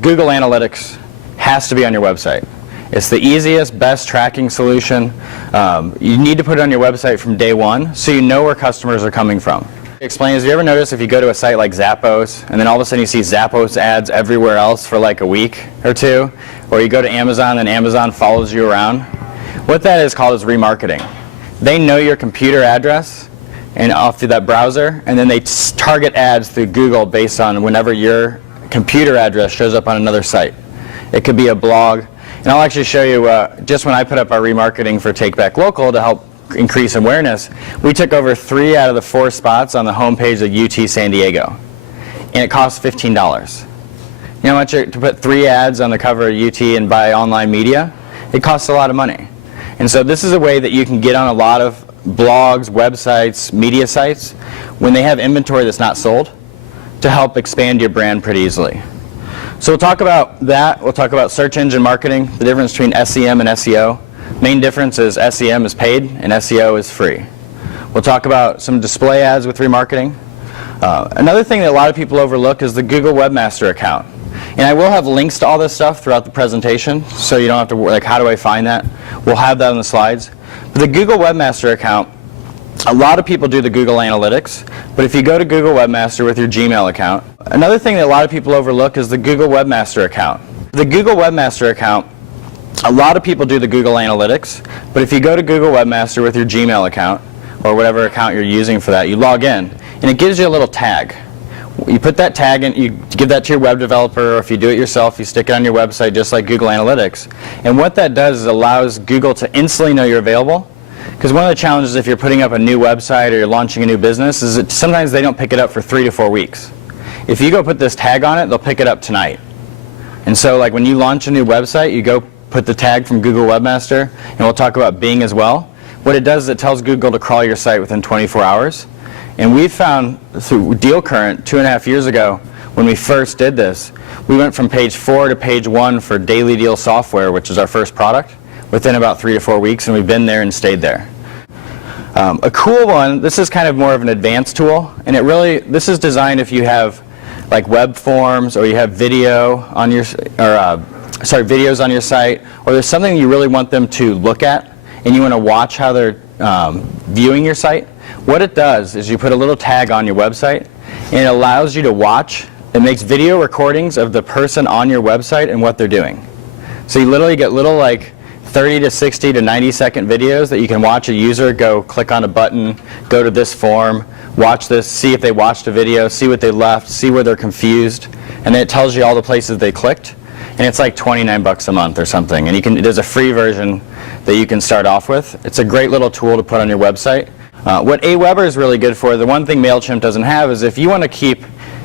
Google Analytics has to be on your website. It's the easiest, best tracking solution. You need to put it on your website from day one so you know where customers are coming from. Explain, have you ever noticed if you go to a site like Zappos and then all of a sudden you see Zappos ads everywhere else for like a week or two, or you go to Amazon and Amazon follows you around? What that is called is remarketing. They know your computer address and off through that browser, and then they target ads through Google based on whenever your computer address shows up on another site. It could be a blog, and I'll actually show you just when I put up our remarketing for Take Back Local to help increase awareness, we took over 3 out of the 4 spots on the homepage of UT San Diego, and it costs $15. You know how much to put 3 ads on the cover of UT and buy online media? It costs a lot of money. And so this is a way that you can get on a lot of blogs, websites, media sites when they have inventory that's not sold to help expand your brand pretty easily. So we'll talk about that. We'll talk about search engine marketing, the difference between SEM and SEO. Main difference is SEM is paid and SEO is free. We'll talk about some display ads with remarketing. Another thing that a lot of people overlook is the Google Webmaster account. And I will have links to all this stuff throughout the presentation, so you don't have to worry, like, how do I find that? We'll have that on the slides. But the Google Webmaster account, a lot of people do the Google Analytics, but if you go to Google Webmaster with your Gmail account, another thing that a lot of people overlook is the Google Webmaster account. The Google Webmaster account, a lot of people do the Google Analytics, but if you go to Google Webmaster with your Gmail account, or whatever account you're using for that, you log in, and it gives you a little tag. You put that tag in, you give that to your web developer, or if you do it yourself, you stick it on your website just like Google Analytics. And what that does is allows Google to instantly know you're available. Because one of the challenges if you're putting up a new website or you're launching a new business is that sometimes they don't pick it up for 3 to 4 weeks. If you go put this tag on it, they'll pick it up tonight. And so like when you launch a new website, you go put the tag from Google Webmaster, and we'll talk about Bing as well. What it does is it tells Google to crawl your site within 24 hours. And we found through DealCurrent 2.5 years ago, when we first did this, we went from page 4 to page 1 for Daily Deal software, which is our first product, within about 3 to 4 weeks, and we've been there and stayed there. A cool one, this is kind of more of an advanced tool, and this is designed if you have like web forms or you have video on your, videos on your site, or there's something you really want them to look at, and you want to watch how they're viewing your site. What it does is you put a little tag on your website, and it allows you to watch. It makes video recordings of the person on your website and what they're doing. So you literally get little like 30 to 60 to 90-second videos that you can watch a user go click on a button, go to this form, watch this, see if they watched a video, see what they left, see where they're confused, and then it tells you all the places they clicked. And it's like 29 bucks a month or something. And there's a free version that you can start off with. It's a great little tool to put on your website. What Aweber is really good for, the one thing MailChimp doesn't have, is if you want to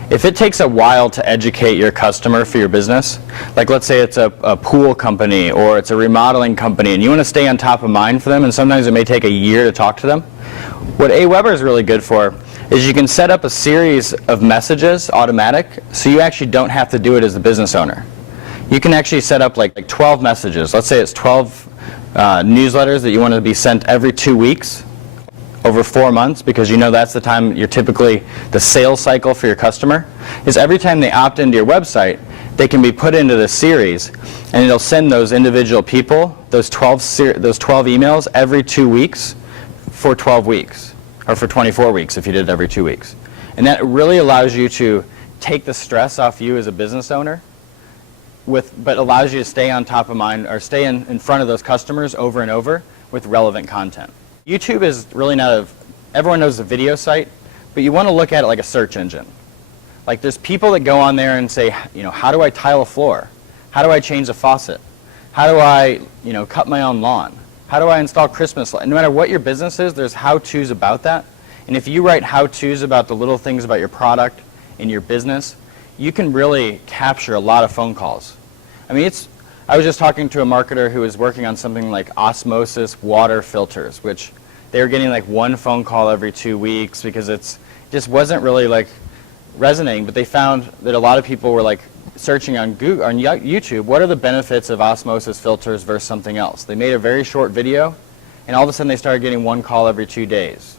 if it takes a while to educate your customer for your business, like let's say it's a pool company or it's a remodeling company and you want to stay on top of mind for them, and sometimes it may take a year to talk to them, what Aweber is really good for is you can set up a series of messages automatic, so you actually don't have to do it as a business owner. You can actually set up like 12 messages. Let's say it's 12 newsletters that you want to be sent every 2 weeks over 4 months, because you know that's the time you're typically the sales cycle for your customer, is every time they opt into your website, they can be put into this series, and it'll send those individual people those 12 emails every 2 weeks for 12 weeks, or for 24 weeks if you did it every 2 weeks. And that really allows you to take the stress off you as a business owner, but allows you to stay on top of mind, or stay in front of those customers over and over with relevant content. YouTube is really not everyone knows a video site, but you want to look at it like a search engine. Like there's people that go on there and say, how do I tile a floor? How do I change a faucet? How do I, cut my own lawn? How do I install Christmas lights? No matter what your business is, there's how-tos about that. And if you write how-tos about the little things about your product and your business, you can really capture a lot of phone calls. I mean, I was just talking to a marketer who was working on something like osmosis water filters, which they were getting like 1 phone call every 2 weeks because it just wasn't really like resonating. But they found that a lot of people were like searching on YouTube, what are the benefits of osmosis filters versus something else? They made a very short video, and all of a sudden they started getting 1 call every 2 days.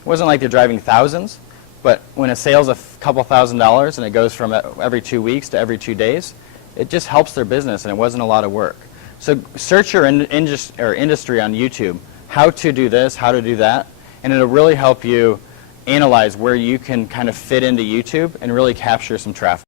It wasn't like they're driving thousands, but when a sale's a couple $1,000s and it goes from every 2 weeks to every 2 days, it just helps their business, and it wasn't a lot of work. So search your industry on YouTube, how to do this, how to do that, and it'll really help you analyze where you can kind of fit into YouTube and really capture some traffic.